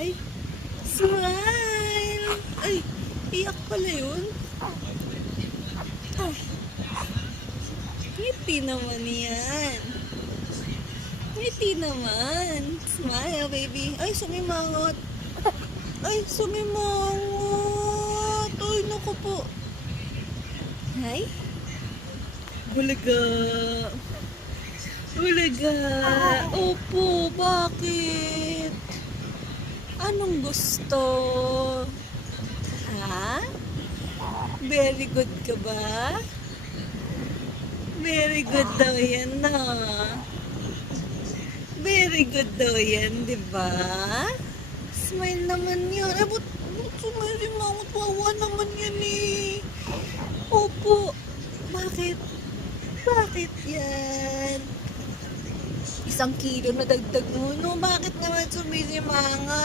Ay, smile! Ay, iyak pala yun. Ay, ngiti naman yan. Ngiti naman. Smile, baby. Ay, sumimangot. Ay, sumimangot. Ay, naku po. Ay, bulaga. Bulaga. Opo, bakit? Anong gusto? Ha? Very good ka ba? Very good daw yan, no? Very good daw yan, di ba? Smile naman yun. Eh, ba't smile yung mga tawa naman yan eh? Opo. Bakit? Bakit yan? 1 kilo na dagdag mo, no? Bakit naman sumisimanga?